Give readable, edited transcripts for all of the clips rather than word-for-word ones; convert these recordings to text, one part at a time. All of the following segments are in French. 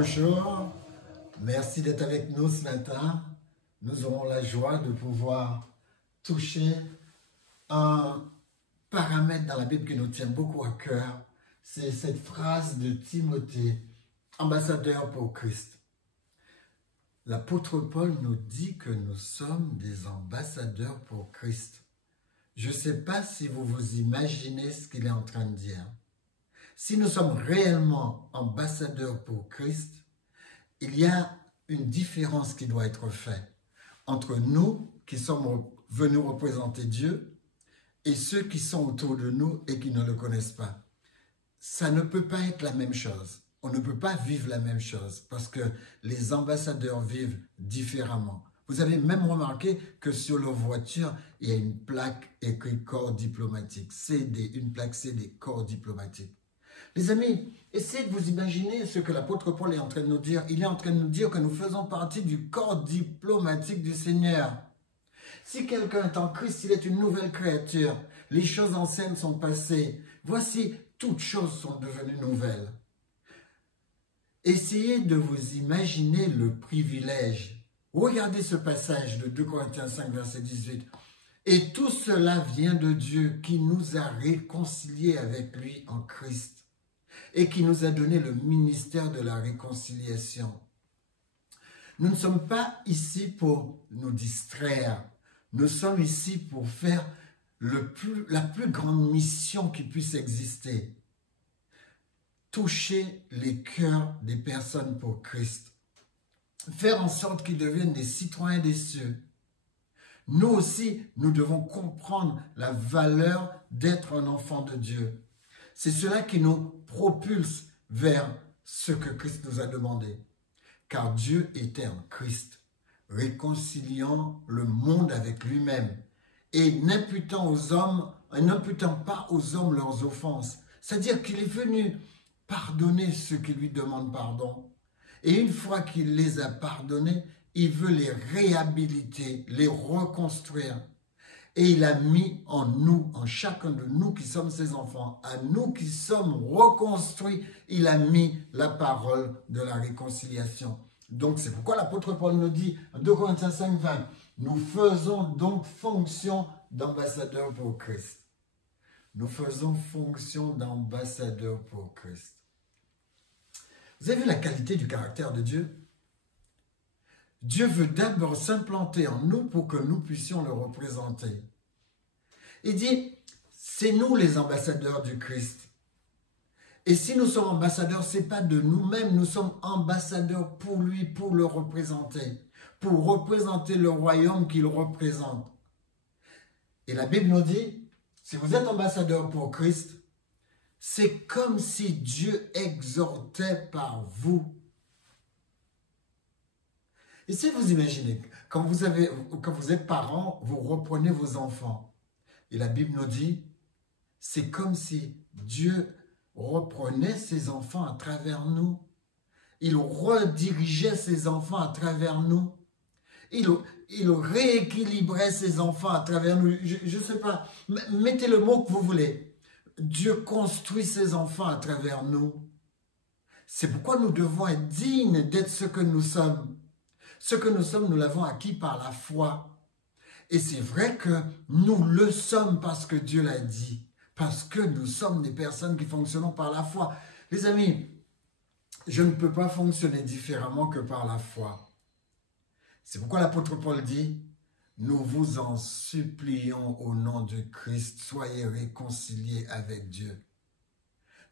Bonjour, merci d'être avec nous ce matin. Nous aurons la joie de pouvoir toucher un paramètre dans la Bible qui nous tient beaucoup à cœur. C'est cette phrase de Timothée, ambassadeur pour Christ. L'apôtre Paul nous dit que nous sommes des ambassadeurs pour Christ. Je ne sais pas si vous vous imaginez ce qu'il est en train de dire. Si nous sommes réellement ambassadeurs pour Christ, il y a une différence qui doit être faite entre nous qui sommes venus représenter Dieu et ceux qui sont autour de nous et qui ne le connaissent pas. Ça ne peut pas être la même chose. On ne peut pas vivre la même chose parce que les ambassadeurs vivent différemment. Vous avez même remarqué que sur leur voiture, il y a une plaque écrite corps diplomatique. Une plaque CD, corps diplomatique. Les amis, essayez de vous imaginer ce que l'apôtre Paul est en train de nous dire. Il est en train de nous dire que nous faisons partie du corps diplomatique du Seigneur. Si quelqu'un est en Christ, il est une nouvelle créature. Les choses anciennes sont passées. Voici, toutes choses sont devenues nouvelles. Essayez de vous imaginer le privilège. Regardez ce passage de 2 Corinthiens 5, verset 18. Et tout cela vient de Dieu qui nous a réconciliés avec lui en Christ et qui nous a donné le ministère de la réconciliation. Nous ne sommes pas ici pour nous distraire. Nous sommes ici pour faire la plus grande mission qui puisse exister. Toucher les cœurs des personnes pour Christ. Faire en sorte qu'ils deviennent des citoyens des cieux. Nous aussi, nous devons comprendre la valeur d'être un enfant de Dieu. C'est cela qui nous propulse vers ce que Christ nous a demandé. Car Dieu était en Christ, réconciliant le monde avec lui-même et n'imputant pas aux hommes leurs offenses. C'est-à-dire qu'il est venu pardonner ceux qui lui demandent pardon. Et une fois qu'il les a pardonnés, il veut les réhabiliter, les reconstruire. Et il a mis en nous, en chacun de nous qui sommes ses enfants, à nous qui sommes reconstruits, il a mis la parole de la réconciliation. Donc c'est pourquoi l'apôtre Paul nous dit, en 2 Corinthiens 5, 20, nous faisons donc fonction d'ambassadeurs pour Christ. Nous faisons fonction d'ambassadeurs pour Christ. Vous avez vu la qualité du caractère de Dieu? Dieu veut d'abord s'implanter en nous pour que nous puissions le représenter. Il dit, c'est nous les ambassadeurs du Christ. Et si nous sommes ambassadeurs, ce n'est pas de nous-mêmes, nous sommes ambassadeurs pour lui, pour le représenter, pour représenter le royaume qu'il représente. Et la Bible nous dit, si vous êtes ambassadeur pour Christ, c'est comme si Dieu exhortait par vous. Et si vous imaginez, quand vous êtes parent, vous reprenez vos enfants. Et la Bible nous dit, c'est comme si Dieu reprenait ses enfants à travers nous. Il redirigeait ses enfants à travers nous. Il rééquilibrait ses enfants à travers nous. Je ne sais pas, mettez le mot que vous voulez. Dieu construit ses enfants à travers nous. C'est pourquoi nous devons être dignes d'être ce que nous sommes. Ce que nous sommes, nous l'avons acquis par la foi. Et c'est vrai que nous le sommes parce que Dieu l'a dit. Parce que nous sommes des personnes qui fonctionnons par la foi. Les amis, je ne peux pas fonctionner différemment que par la foi. C'est pourquoi l'apôtre Paul dit, nous vous en supplions au nom de Christ, soyez réconciliés avec Dieu.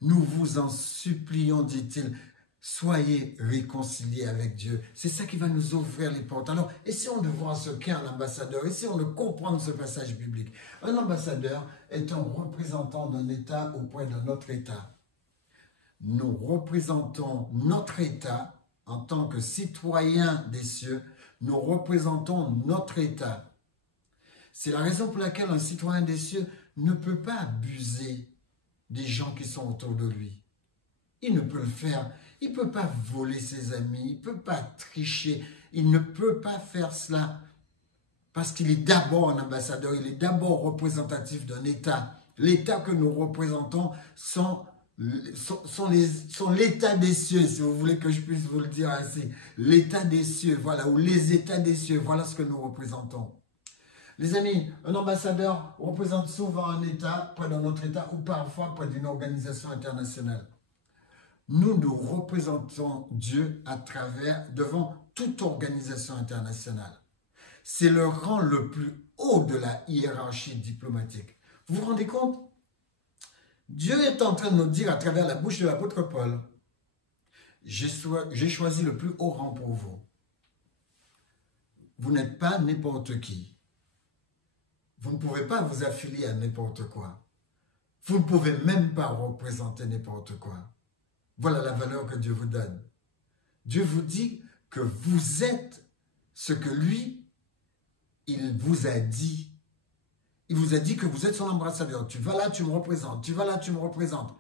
Nous vous en supplions, dit-il, soyez réconciliés avec Dieu. C'est ça qui va nous ouvrir les portes. Alors, essayons de voir ce qu'est un ambassadeur. Essayons de comprendre ce passage biblique. Un ambassadeur est un représentant d'un État auprès d'un autre État. Nous représentons notre État en tant que citoyens des cieux. Nous représentons notre État. C'est la raison pour laquelle un citoyen des cieux ne peut pas abuser des gens qui sont autour de lui. Il ne peut le faire. Il ne peut pas voler ses amis. Il ne peut pas tricher. Il ne peut pas faire cela parce qu'il est d'abord un ambassadeur. Il est d'abord représentatif d'un État. L'État que nous représentons sont sont l'état des cieux, si vous voulez que je puisse vous le dire ainsi. L'état des cieux, voilà, ou les états des cieux, voilà ce que nous représentons. Les amis, un ambassadeur représente souvent un état, près d'un autre état, ou parfois près d'une organisation internationale. Nous représentons Dieu à travers, devant toute organisation internationale. C'est le rang le plus haut de la hiérarchie diplomatique. Vous vous rendez compte? Dieu est en train de nous dire à travers la bouche de l'apôtre Paul, j'ai choisi le plus haut rang pour vous. Vous n'êtes pas n'importe qui. Vous ne pouvez pas vous affilier à n'importe quoi. Vous ne pouvez même pas représenter n'importe quoi. Voilà la valeur que Dieu vous donne. Dieu vous dit que vous êtes ce que lui, il vous a dit. Il vous a dit que vous êtes son ambassadeur. Tu vas là, tu me représentes. Tu vas là, tu me représentes.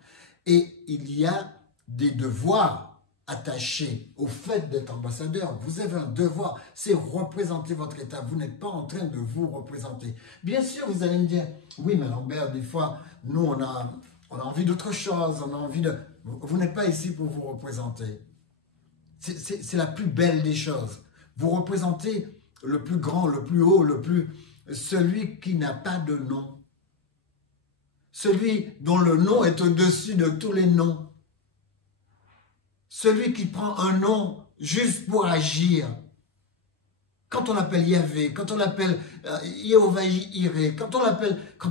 Et il y a des devoirs attachés au fait d'être ambassadeur. Vous avez un devoir, c'est représenter votre État. Vous n'êtes pas en train de vous représenter. Bien sûr, vous allez me dire, oui, mais Lambert, des fois, nous, on a envie d'autre chose. On a envie de... Vous n'êtes pas ici pour vous représenter. C'est la plus belle des choses. Vous représentez le plus grand, le plus haut, celui qui n'a pas de nom. Celui dont le nom est au-dessus de tous les noms. Celui qui prend un nom juste pour agir. Quand on appelle Yahvé, quand on appelle Yehovah Jireh, quand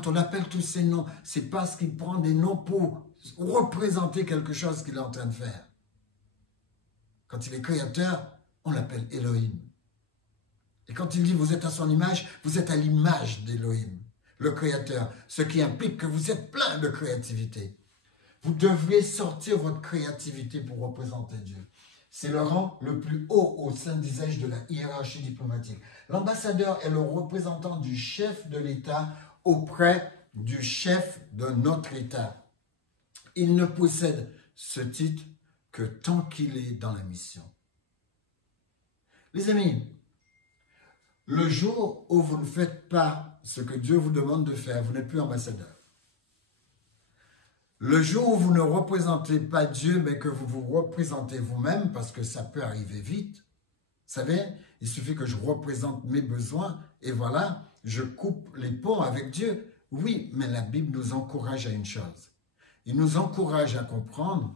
on appelle tous ces noms, c'est parce qu'il prend des noms pour représenter quelque chose qu'il est en train de faire. Quand il est créateur, on l'appelle Elohim. Et quand il dit vous êtes à son image, vous êtes à l'image d'Elohim, le créateur. Ce qui implique que vous êtes plein de créativité. Vous devez sortir votre créativité pour représenter Dieu. C'est le rang le plus haut au sein, disais-je, de la hiérarchie diplomatique. L'ambassadeur est le représentant du chef de l'État auprès du chef de notre État. Il ne possède ce titre que tant qu'il est dans la mission. Les amis, le jour où vous ne faites pas ce que Dieu vous demande de faire, vous n'êtes plus ambassadeur. Le jour où vous ne représentez pas Dieu, mais que vous vous représentez vous-même, parce que ça peut arriver vite, vous savez, il suffit que je représente mes besoins, et voilà, je coupe les ponts avec Dieu. Oui, mais la Bible nous encourage à une chose. Il nous encourage à comprendre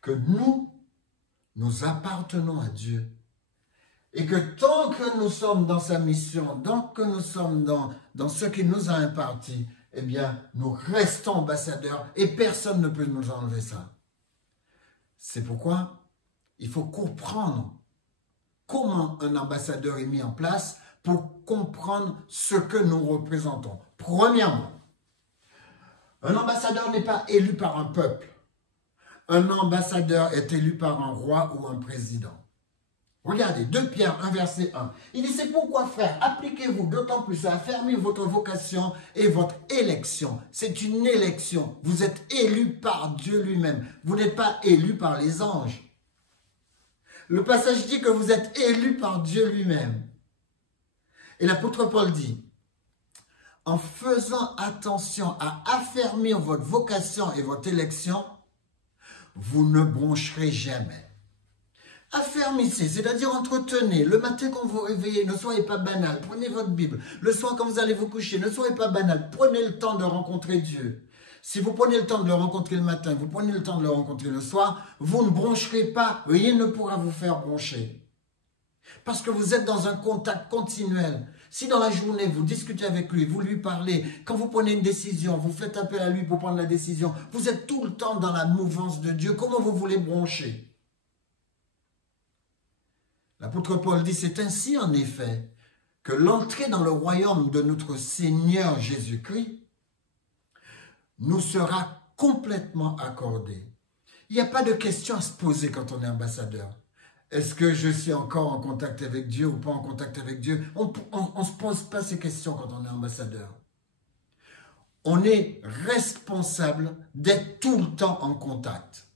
que nous appartenons à Dieu. Et que tant que nous sommes dans sa mission, tant que nous sommes dans ce qu'il nous a imparti, eh bien, nous restons ambassadeurs et personne ne peut nous enlever ça. C'est pourquoi il faut comprendre comment un ambassadeur est mis en place pour comprendre ce que nous représentons. Premièrement, un ambassadeur n'est pas élu par un peuple. Un ambassadeur est élu par un roi ou un président. Regardez, 2 Pierre 1, verset 1. Il dit, c'est pourquoi, frères, appliquez-vous d'autant plus à affermir votre vocation et votre élection. C'est une élection. Vous êtes élus par Dieu lui-même. Vous n'êtes pas élus par les anges. Le passage dit que vous êtes élus par Dieu lui-même. Et l'apôtre Paul dit, en faisant attention à affermir votre vocation et votre élection, vous ne broncherez jamais. Affermissez, c'est-à-dire entretenez. Le matin quand vous vous réveillez, ne soyez pas banal. Prenez votre Bible. Le soir quand vous allez vous coucher, ne soyez pas banal. Prenez le temps de rencontrer Dieu. Si vous prenez le temps de le rencontrer le matin, vous prenez le temps de le rencontrer le soir, vous ne broncherez pas. Rien ne pourra vous faire broncher. Parce que vous êtes dans un contact continuel. Si dans la journée, vous discutez avec lui, vous lui parlez, quand vous prenez une décision, vous faites appel à lui pour prendre la décision, vous êtes tout le temps dans la mouvance de Dieu. Comment vous voulez broncher? L'apôtre Paul dit, c'est ainsi en effet que l'entrée dans le royaume de notre Seigneur Jésus-Christ nous sera complètement accordée. Il n'y a pas de question à se poser quand on est ambassadeur. Est-ce que je suis encore en contact avec Dieu ou pas en contact avec Dieu? On ne se pose pas ces questions quand on est ambassadeur. On est responsable d'être tout le temps en contact.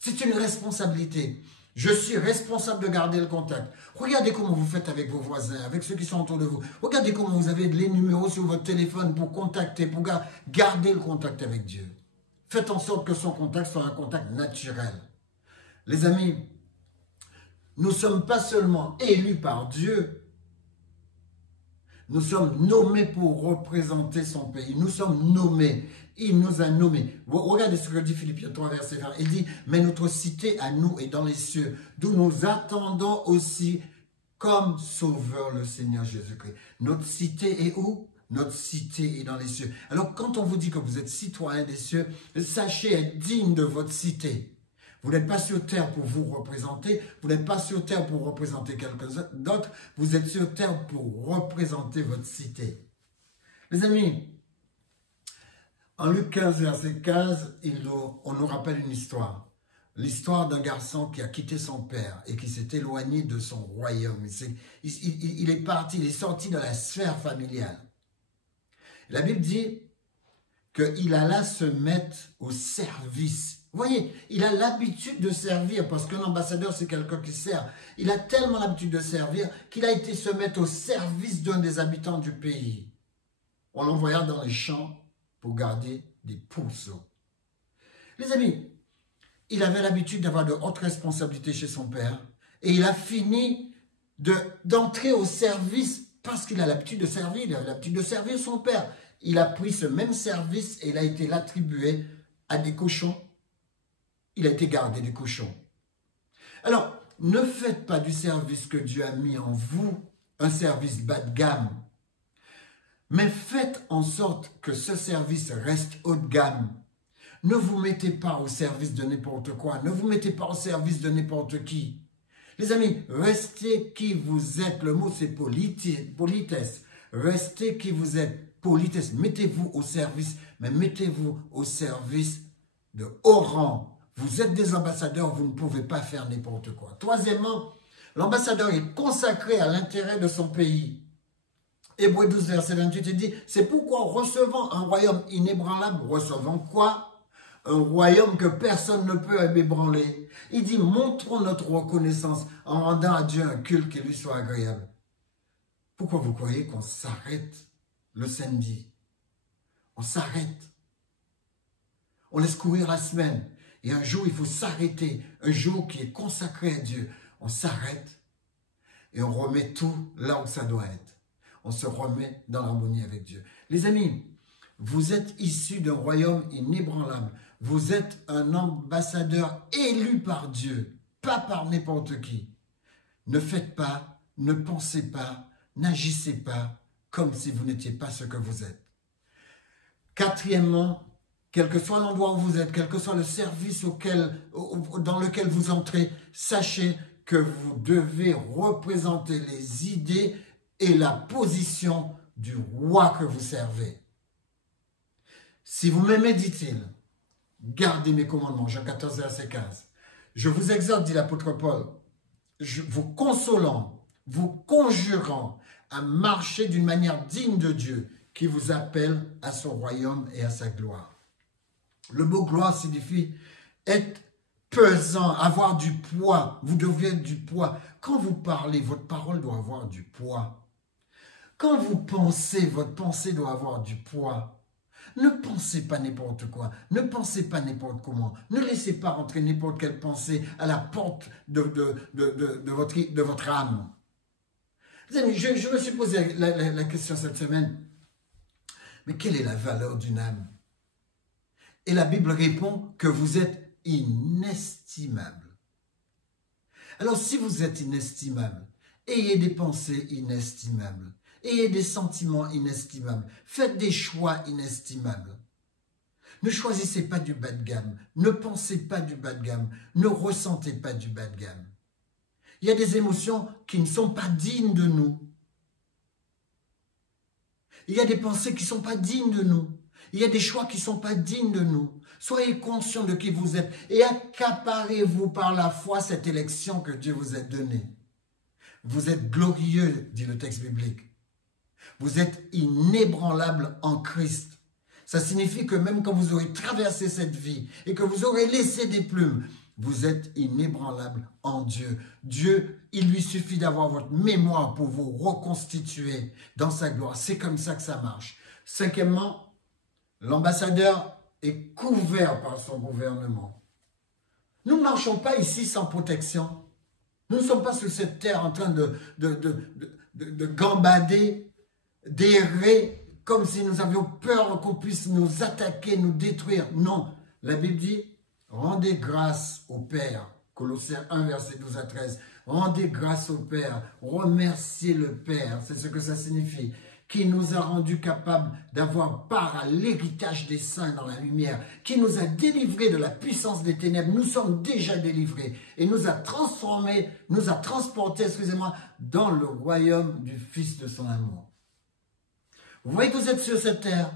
C'est une responsabilité. Je suis responsable de garder le contact. Regardez comment vous faites avec vos voisins, avec ceux qui sont autour de vous. Regardez comment vous avez les numéros sur votre téléphone pour contacter, pour garder le contact avec Dieu. Faites en sorte que son contact soit un contact naturel. Les amis, nous ne sommes pas seulement élus par Dieu, nous sommes nommés pour représenter son pays. Nous sommes nommés. Il nous a nommés. Regardez ce que dit Philippiens 3, verset 20. Il dit, mais notre cité à nous est dans les cieux, d'où nous attendons aussi comme sauveur le Seigneur Jésus-Christ. Notre cité est où? Notre cité est dans les cieux. Alors quand on vous dit que vous êtes citoyen des cieux, sachez être digne de votre cité. Vous n'êtes pas sur terre pour vous représenter, vous n'êtes pas sur terre pour représenter quelqu'un d'autre, vous êtes sur terre pour représenter votre cité. Les amis, en Luc 15, verset 15, on nous rappelle une histoire. L'histoire d'un garçon qui a quitté son père et qui s'est éloigné de son royaume. Il est parti, il est sorti de la sphère familiale. La Bible dit qu'il alla se mettre au service. Vous voyez, il a l'habitude de servir parce qu'un ambassadeur, c'est quelqu'un qui sert. Il a tellement l'habitude de servir qu'il a été se mettre au service d'un des habitants du pays. On l'envoya dans les champs pour garder des pourceaux. Les amis, il avait l'habitude d'avoir de hautes responsabilités chez son père et il a fini d'entrer au service parce qu'il a l'habitude de servir. Il avait l'habitude de servir son père. Il a pris ce même service et il a été l'attribué à des cochons. Il a été gardé des cochons. Alors, ne faites pas du service que Dieu a mis en vous un service bas de gamme. Mais faites en sorte que ce service reste haut de gamme. Ne vous mettez pas au service de n'importe quoi. Ne vous mettez pas au service de n'importe qui. Les amis, restez qui vous êtes. Le mot c'est politesse. Restez qui vous êtes. Politesse. Mettez-vous au service, mais mettez-vous au service de haut rang. Vous êtes des ambassadeurs, vous ne pouvez pas faire n'importe quoi. Troisièmement, l'ambassadeur est consacré à l'intérêt de son pays. Hébreux 12, verset 28, il dit, c'est pourquoi recevant un royaume inébranlable, recevant quoi? Un royaume que personne ne peut ébranler. Il dit, montrons notre reconnaissance en rendant à Dieu un culte qui lui soit agréable. Pourquoi vous croyez qu'on s'arrête le samedi? On s'arrête. On laisse courir la semaine. Et un jour, il faut s'arrêter. Un jour qui est consacré à Dieu. On s'arrête et on remet tout là où ça doit être. On se remet dans l'harmonie avec Dieu. Les amis, vous êtes issus d'un royaume inébranlable. Vous êtes un ambassadeur élu par Dieu, pas par n'importe qui. Ne faites pas, ne pensez pas, n'agissez pas comme si vous n'étiez pas ce que vous êtes. Quatrièmement, quel que soit l'endroit où vous êtes, quel que soit le service dans lequel vous entrez, sachez que vous devez représenter les idées et la position du roi que vous servez. Si vous m'aimez, dit-il, gardez mes commandements. Jean 14, verset 15. Je vous exhorte, dit l'apôtre Paul, vous consolant, vous conjurant à marcher d'une manière digne de Dieu qui vous appelle à son royaume et à sa gloire. Le mot gloire signifie être pesant, avoir du poids. Vous devez être du poids. Quand vous parlez, votre parole doit avoir du poids. Quand vous pensez, votre pensée doit avoir du poids. Ne pensez pas n'importe quoi. Ne pensez pas n'importe comment. Ne laissez pas rentrer n'importe quelle pensée à la porte de votre âme. Vous savez, je me suis posé la question cette semaine. Mais quelle est la valeur d'une âme? Et la Bible répond que vous êtes inestimable. Alors si vous êtes inestimable, ayez des pensées inestimables, ayez des sentiments inestimables, faites des choix inestimables. Ne choisissez pas du bas de gamme, ne pensez pas du bas de gamme, ne ressentez pas du bas de gamme. Il y a des émotions qui ne sont pas dignes de nous. Il y a des pensées qui ne sont pas dignes de nous. Il y a des choix qui ne sont pas dignes de nous. Soyez conscients de qui vous êtes et accaparez-vous par la foi cette élection que Dieu vous a donnée. Vous êtes glorieux, dit le texte biblique. Vous êtes inébranlable en Christ. Ça signifie que même quand vous aurez traversé cette vie et que vous aurez laissé des plumes, vous êtes inébranlable en Dieu. Dieu, il lui suffit d'avoir votre mémoire pour vous reconstituer dans sa gloire. C'est comme ça que ça marche. Cinquièmement, l'ambassadeur est couvert par son gouvernement. Nous ne marchons pas ici sans protection. Nous ne sommes pas sur cette terre en train de gambader, d'errer, comme si nous avions peur qu'on puisse nous attaquer, nous détruire. Non, la Bible dit, rendez grâce au Père. Colossiens 1, verset 12 à 13. Rendez grâce au Père, remerciez le Père, c'est ce que ça signifie, qui nous a rendus capables d'avoir part à l'héritage des saints dans la lumière, qui nous a délivrés de la puissance des ténèbres. Nous sommes déjà délivrés et nous a transformés, nous a transportés, excusez-moi, dans le royaume du Fils de son amour. Vous voyez que vous êtes sur cette terre,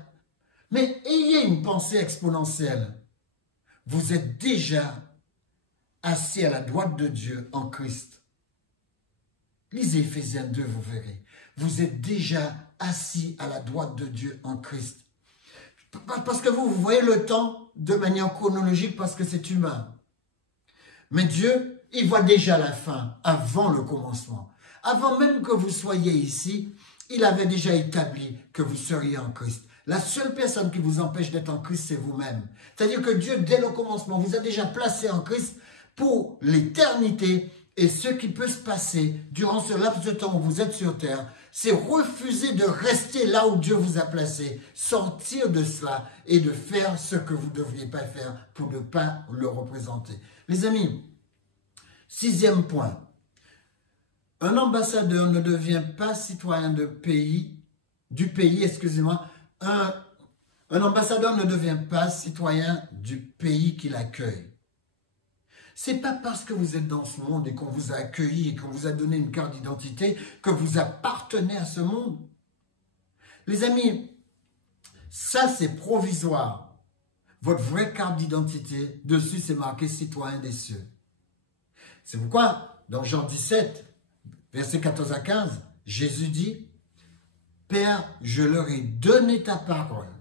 mais ayez une pensée exponentielle. Vous êtes déjà assis à la droite de Dieu en Christ. Lisez Éphésiens 2, vous verrez. Vous êtes déjà assis à la droite de Dieu en Christ. Parce que vous voyez le temps de manière chronologique parce que c'est humain. Mais Dieu, il voit déjà la fin avant le commencement. Avant même que vous soyez ici, il avait déjà établi que vous seriez en Christ. La seule personne qui vous empêche d'être en Christ, c'est vous-même. C'est-à-dire que Dieu, dès le commencement, vous a déjà placé en Christ pour l'éternité. Et ce qui peut se passer durant ce laps de temps où vous êtes sur terre, c'est refuser de rester là où Dieu vous a placé, sortir de cela et de faire ce que vous ne devriez pas faire pour ne pas le représenter. Les amis, 6e point. Un ambassadeur ne devient pas citoyen du pays, excusez-moi. Un ambassadeur ne devient pas citoyen du pays qu'il accueille. Ce n'est pas parce que vous êtes dans ce monde et qu'on vous a accueilli et qu'on vous a donné une carte d'identité que vous appartenez à ce monde. Les amis, ça c'est provisoire. Votre vraie carte d'identité, dessus c'est marqué citoyen des cieux. C'est pourquoi, dans Jean 17, versets 14 à 15, Jésus dit, « Père, je leur ai donné ta parole,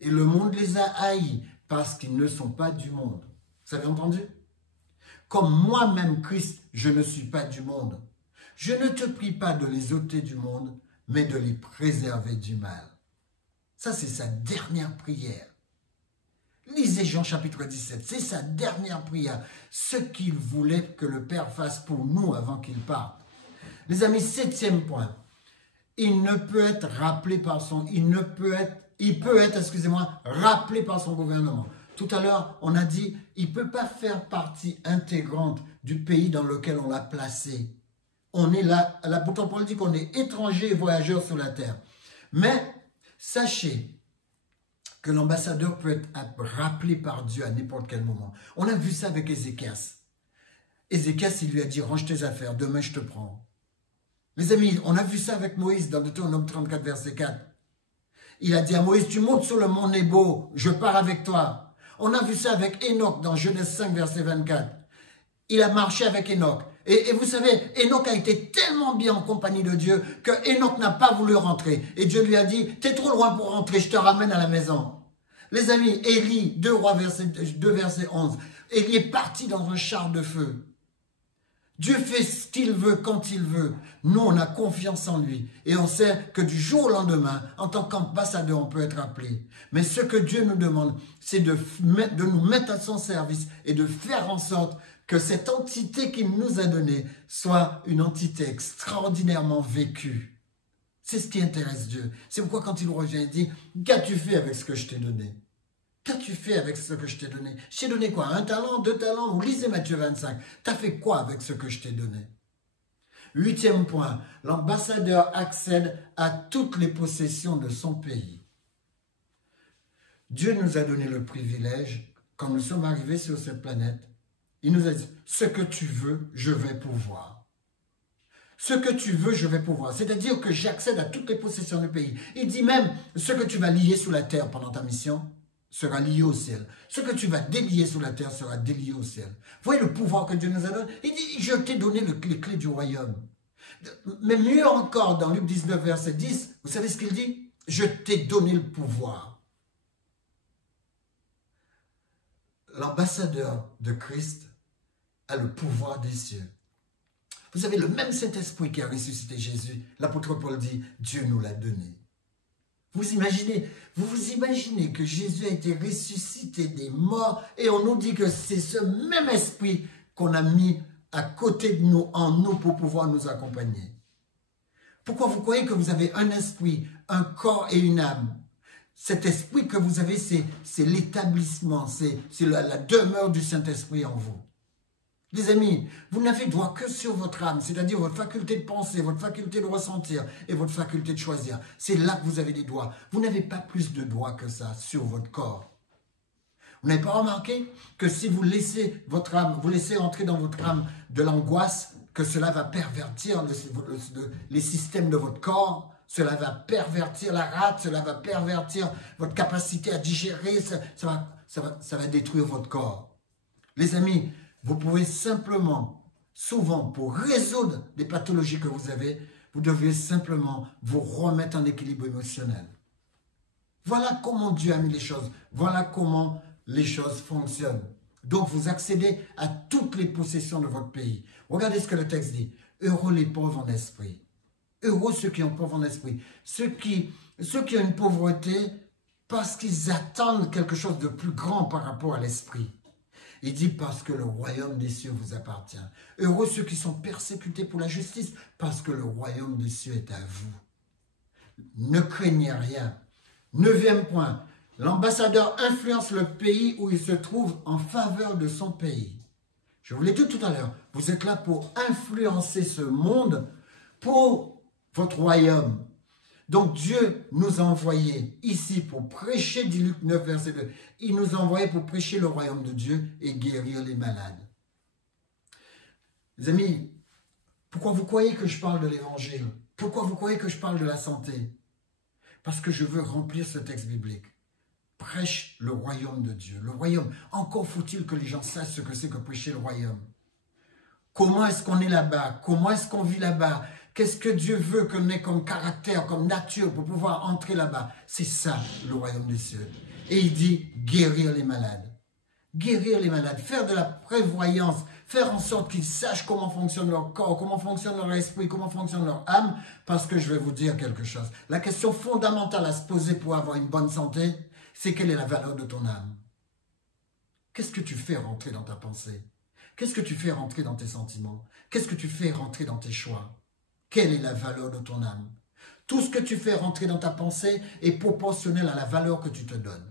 et le monde les a haïs parce qu'ils ne sont pas du monde. » Vous avez entendu? Comme moi-même, Christ, je ne suis pas du monde. Je ne te prie pas de les ôter du monde, mais de les préserver du mal. Ça, c'est sa dernière prière. Lisez Jean chapitre 17, c'est sa dernière prière. Ce qu'il voulait que le Père fasse pour nous avant qu'il parte. Les amis, 7e point. Il peut être, rappelé par son gouvernement. Tout à l'heure, on a dit, il ne peut pas faire partie intégrante du pays dans lequel on l'a placé. On est là, l'apôtre Paul dit qu'on est étranger et voyageur sur la terre. Mais sachez que l'ambassadeur peut être rappelé par Dieu à n'importe quel moment. On a vu ça avec Ézéchias. Ézéchias, il lui a dit, range tes affaires, demain je te prends. Les amis, on a vu ça avec Moïse dans Deutéronome 34, verset 4. Il a dit à Moïse, tu montes sur le mont Nebo, je pars avec toi. On a vu ça avec Enoch dans Genèse 5, verset 24. Il a marché avec Enoch. Et vous savez, Enoch a été tellement bien en compagnie de Dieu que Enoch n'a pas voulu rentrer. Et Dieu lui a dit, t'es trop loin pour rentrer, je te ramène à la maison. Les amis, Élie, 2 Rois, verset 11. Élie est parti dans un char de feu. Dieu fait ce qu'il veut quand il veut. Nous, on a confiance en lui. Et on sait que du jour au lendemain, en tant qu'ambassadeur, on peut être appelé. Mais ce que Dieu nous demande, c'est de nous mettre à son service et de faire en sorte que cette entité qu'il nous a donnée soit une entité extraordinairement vécue. C'est ce qui intéresse Dieu. C'est pourquoi quand il revient, il dit, qu'as-tu fait avec ce que je t'ai donné? Qu'as-tu fait avec ce que je t'ai donné? Je t'ai donné quoi? 1 talent, 2 talents? Ou lisez Matthieu 25. Tu as fait quoi avec ce que je t'ai donné? 8e point. L'ambassadeur accède à toutes les possessions de son pays. Dieu nous a donné le privilège, quand nous sommes arrivés sur cette planète, il nous a dit, ce que tu veux, je vais pouvoir. Ce que tu veux, je vais pouvoir. C'est-à-dire que j'accède à toutes les possessions du pays. Il dit même, ce que tu vas lier sous la terre pendant ta mission, sera lié au ciel. Ce que tu vas délier sur la terre sera délié au ciel. Vous voyez le pouvoir que Dieu nous a donné? Il dit, je t'ai donné les clés du royaume. Mais mieux encore, dans Luc 19, verset 10, vous savez ce qu'il dit? Je t'ai donné le pouvoir. L'ambassadeur de Christ a le pouvoir des cieux. Vous savez, le même Saint-Esprit qui a ressuscité Jésus, l'apôtre Paul dit, Dieu nous l'a donné. Vous vous imaginez que Jésus a été ressuscité des morts et on nous dit que c'est ce même esprit qu'on a mis à côté de nous, en nous, pour pouvoir nous accompagner. Pourquoi vous croyez que vous avez un esprit, un corps et une âme? Cet esprit que vous avez, c'est l'établissement, c'est la demeure du Saint-Esprit en vous. Les amis, vous n'avez droit que sur votre âme, c'est-à-dire votre faculté de penser, votre faculté de ressentir et votre faculté de choisir. C'est là que vous avez des droits. Vous n'avez pas plus de droits que ça sur votre corps. Vous n'avez pas remarqué que si vous laissez votre âme, vous laissez entrer dans votre âme de l'angoisse, que cela va pervertir les systèmes de votre corps, cela va pervertir la rate, cela va pervertir votre capacité à digérer, ça va détruire votre corps. Les amis, vous pouvez simplement, souvent, pour résoudre les pathologies que vous avez, vous devez simplement vous remettre en équilibre émotionnel. Voilà comment Dieu a mis les choses. Voilà comment les choses fonctionnent. Donc, vous accédez à toutes les possessions de votre pays. Regardez ce que le texte dit. Heureux les pauvres en esprit. Heureux ceux qui ont pauvres en esprit. Ceux qui ont une pauvreté parce qu'ils attendent quelque chose de plus grand par rapport à l'esprit. Il dit parce que le royaume des cieux vous appartient. Heureux ceux qui sont persécutés pour la justice parce que le royaume des cieux est à vous. Ne craignez rien. 9e point. L'ambassadeur influence le pays où il se trouve en faveur de son pays. Je vous l'ai dit tout à l'heure, vous êtes là pour influencer ce monde pour votre royaume. Donc Dieu nous a envoyés ici pour prêcher, dit Luc 9, verset 2. Il nous a envoyés pour prêcher le royaume de Dieu et guérir les malades. Les amis, pourquoi vous croyez que je parle de l'évangile? Pourquoi vous croyez que je parle de la santé? Parce que je veux remplir ce texte biblique. Prêche le royaume de Dieu. Le royaume, encore faut-il que les gens sachent ce que c'est que prêcher le royaume. Comment est-ce qu'on est là-bas? Comment est-ce qu'on vit là-bas? Qu'est-ce que Dieu veut qu'on ait comme caractère, comme nature pour pouvoir entrer là-bas? C'est ça, le royaume des cieux. Et il dit guérir les malades. Guérir les malades, faire de la prévoyance, faire en sorte qu'ils sachent comment fonctionne leur corps, comment fonctionne leur esprit, comment fonctionne leur âme, parce que je vais vous dire quelque chose. La question fondamentale à se poser pour avoir une bonne santé, c'est quelle est la valeur de ton âme? Qu'est-ce que tu fais rentrer dans ta pensée? Qu'est-ce que tu fais rentrer dans tes sentiments? Qu'est-ce que tu fais rentrer dans tes choix? Quelle est la valeur de ton âme? Tout ce que tu fais rentrer dans ta pensée est proportionnel à la valeur que tu te donnes.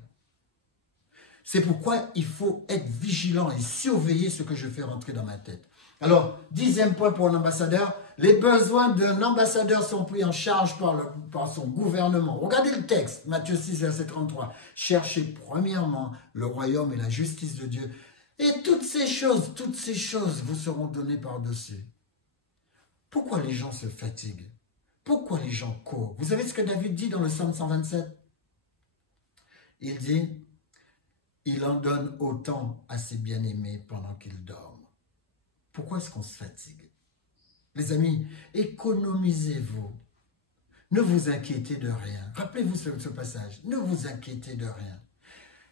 C'est pourquoi il faut être vigilant et surveiller ce que je fais rentrer dans ma tête. Alors, 10e point pour l'ambassadeur, les besoins d'un ambassadeur sont pris en charge par son gouvernement. Regardez le texte, Matthieu 6, verset 33. Cherchez premièrement le royaume et la justice de Dieu. Et toutes ces choses vous seront données par-dessus. Pourquoi les gens se fatiguent? Pourquoi les gens courent? Vous savez ce que David dit dans le psaume 127? Il dit, il en donne autant à ses bien-aimés pendant qu'ils dorment. Pourquoi est-ce qu'on se fatigue? Les amis, économisez-vous. Ne vous inquiétez de rien. Rappelez-vous ce passage. Ne vous inquiétez de rien.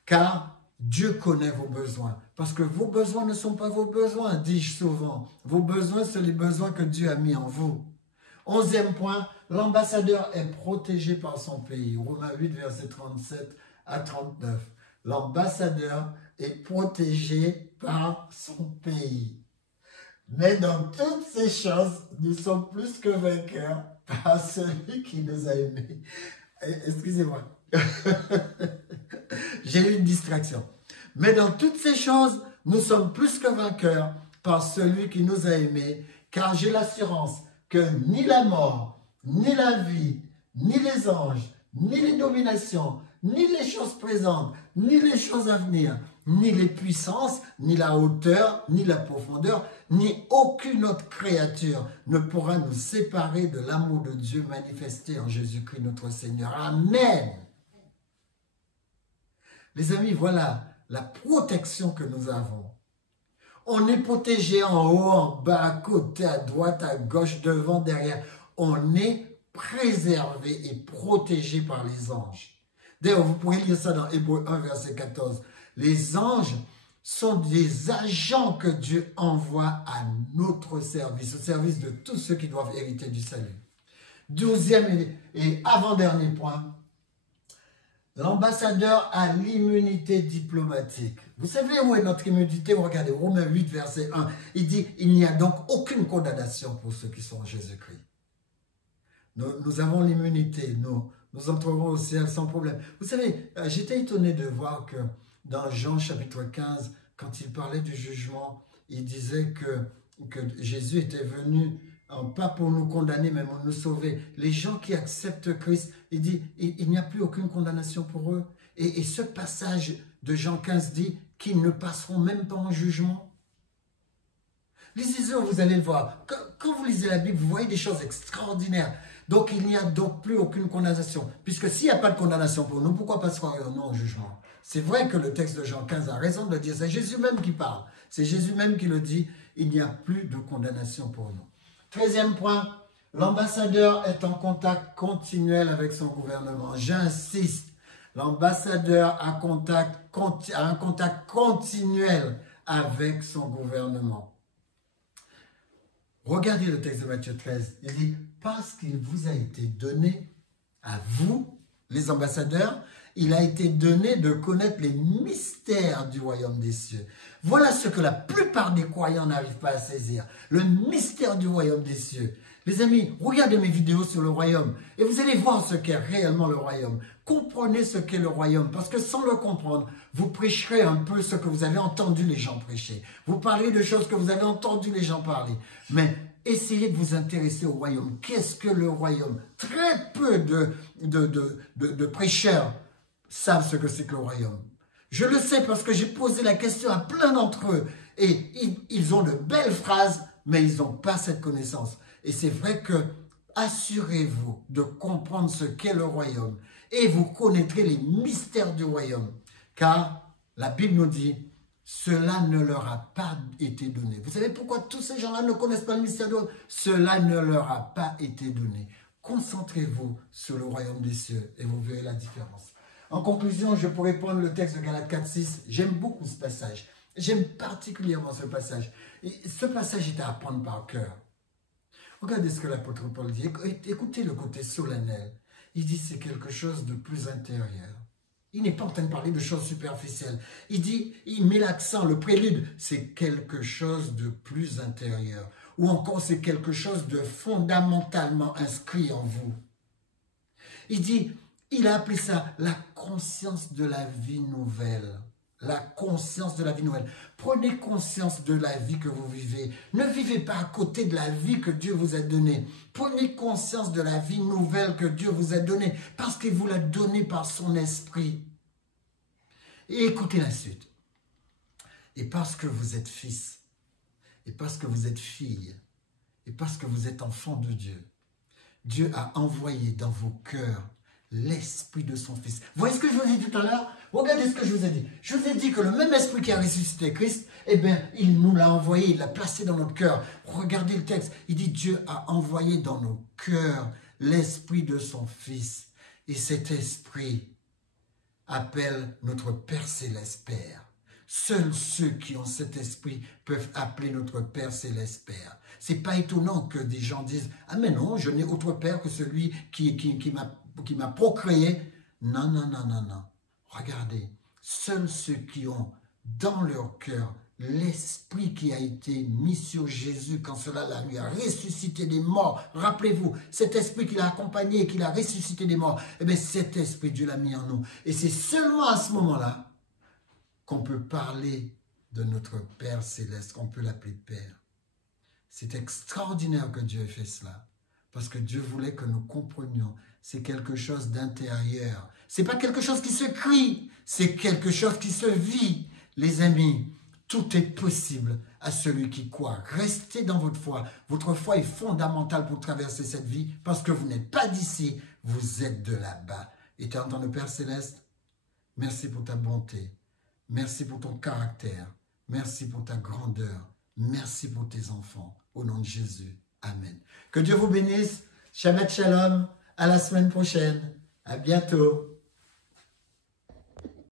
Car Dieu connaît vos besoins. Parce que vos besoins ne sont pas vos besoins, dis-je souvent. Vos besoins, c'est les besoins que Dieu a mis en vous. 11e point, l'ambassadeur est protégé par son pays. Romains 8, verset 37 à 39. L'ambassadeur est protégé par son pays. Mais dans toutes ces choses, nous sommes plus que vainqueurs par celui qui nous a aimés. Excusez-moi. J'ai eu une distraction. Mais dans toutes ces choses, nous sommes plus que vainqueurs par celui qui nous a aimés, car j'ai l'assurance que ni la mort, ni la vie, ni les anges, ni les dominations, ni les choses présentes, ni les choses à venir, ni les puissances, ni la hauteur, ni la profondeur, ni aucune autre créature ne pourra nous séparer de l'amour de Dieu manifesté en Jésus-Christ notre Seigneur. Amen. Les amis, voilà la protection que nous avons. On est protégé en haut, en bas, à côté, à droite, à gauche, devant, derrière. On est préservé et protégé par les anges. D'ailleurs, vous pourrez lire ça dans Hébreux 1, verset 14. Les anges sont des agents que Dieu envoie à notre service, au service de tous ceux qui doivent hériter du salut. 12e et avant-dernier point, L'ambassadeur a l'immunité diplomatique. Vous savez où est notre immunité? Regardez, Romains 8, verset 1. Il dit, il n'y a donc aucune condamnation pour ceux qui sont en Jésus-Christ. Nous avons l'immunité, nous entrerons au ciel sans problème. Vous savez, j'étais étonné de voir que dans Jean chapitre 15, quand il parlait du jugement, il disait que Jésus était venu, pas pour nous condamner, mais pour nous sauver. Les gens qui acceptent Christ, il dit, il n'y a plus aucune condamnation pour eux. Et ce passage de Jean 15 dit qu'ils ne passeront même pas en jugement. Lisez-le, vous allez le voir. Quand vous lisez la Bible, vous voyez des choses extraordinaires. Donc, il n'y a donc plus aucune condamnation. Puisque s'il n'y a pas de condamnation pour nous, pourquoi passerons-nous en jugement? C'est vrai que le texte de Jean 15 a raison de le dire. C'est Jésus même qui parle. C'est Jésus même qui le dit. Il n'y a plus de condamnation pour nous. 13e point, l'ambassadeur est en contact continuel avec son gouvernement. J'insiste, l'ambassadeur a un contact continuel avec son gouvernement. Regardez le texte de Matthieu 13. Il dit, parce qu'il vous a été donné, à vous, les ambassadeurs, il a été donné de connaître les mystères du royaume des cieux. Voilà ce que la plupart des croyants n'arrivent pas à saisir. Le mystère du royaume des cieux. Les amis, regardez mes vidéos sur le royaume et vous allez voir ce qu'est réellement le royaume. Comprenez ce qu'est le royaume parce que sans le comprendre, vous prêcherez un peu ce que vous avez entendu les gens prêcher. Vous parlerez de choses que vous avez entendu les gens parler. Mais essayez de vous intéresser au royaume. Qu'est-ce que le royaume? Très peu de prêcheurs savent ce que c'est que le royaume. Je le sais parce que j'ai posé la question à plein d'entre eux et ils ont de belles phrases, mais ils n'ont pas cette connaissance. Et c'est vrai que assurez-vous de comprendre ce qu'est le royaume et vous connaîtrez les mystères du royaume. Car la Bible nous dit, cela ne leur a pas été donné. Vous savez pourquoi tous ces gens-là ne connaissent pas le mystère du royaume? Cela ne leur a pas été donné. Concentrez-vous sur le royaume des cieux et vous verrez la différence. En conclusion, je pourrais prendre le texte de Galates 4:6. J'aime beaucoup ce passage. J'aime particulièrement ce passage. Et ce passage est à apprendre par cœur. Regardez ce que l'apôtre Paul dit. Écoutez le côté solennel. Il dit c'est quelque chose de plus intérieur. Il n'est pas en train de parler de choses superficielles. Il dit, il met l'accent, le prélude, c'est quelque chose de plus intérieur. Ou encore c'est quelque chose de fondamentalement inscrit en vous. Il dit, il a appelé ça la conscience de la vie nouvelle. La conscience de la vie nouvelle. Prenez conscience de la vie que vous vivez. Ne vivez pas à côté de la vie que Dieu vous a donnée. Prenez conscience de la vie nouvelle que Dieu vous a donnée parce qu'il vous l'a donnée par son esprit. Et écoutez la suite. Et parce que vous êtes fils, et parce que vous êtes fille, et parce que vous êtes enfant de Dieu, Dieu a envoyé dans vos cœurs l'esprit de son Fils. Vous voyez ce que je vous ai dit tout à l'heure? Regardez ce que je vous ai dit. Je vous ai dit que le même esprit qui a ressuscité Christ, eh bien, il nous l'a envoyé, il l'a placé dans notre cœur. Regardez le texte. Il dit, Dieu a envoyé dans nos cœurs l'esprit de son Fils. Et cet esprit appelle notre Père Céleste Père. Seuls ceux qui ont cet esprit peuvent appeler notre Père Céleste Père. C'est pas étonnant que des gens disent « Ah mais non, je n'ai autre Père que celui qui m'a procréé. » Non, non, non, non, non. Regardez, seuls ceux qui ont dans leur cœur l'esprit qui a été mis sur Jésus quand cela lui a ressuscité des morts. Rappelez-vous, cet esprit qui l'a accompagné et qui l'a ressuscité des morts, eh bien cet esprit, Dieu l'a mis en nous. Et c'est seulement à ce moment-là qu'on peut parler de notre Père Céleste, qu'on peut l'appeler Père. C'est extraordinaire que Dieu ait fait cela, parce que Dieu voulait que nous comprenions. C'est quelque chose d'intérieur. C'est pas quelque chose qui se crie, c'est quelque chose qui se vit. Les amis, tout est possible à celui qui croit. Restez dans votre foi. Votre foi est fondamentale pour traverser cette vie, parce que vous n'êtes pas d'ici, vous êtes de là-bas. Éternel Père Céleste, merci pour ta bonté. Merci pour ton caractère. Merci pour ta grandeur. Merci pour tes enfants. Au nom de Jésus. Amen. Que Dieu vous bénisse. Shabbat Shalom. À la semaine prochaine. À bientôt.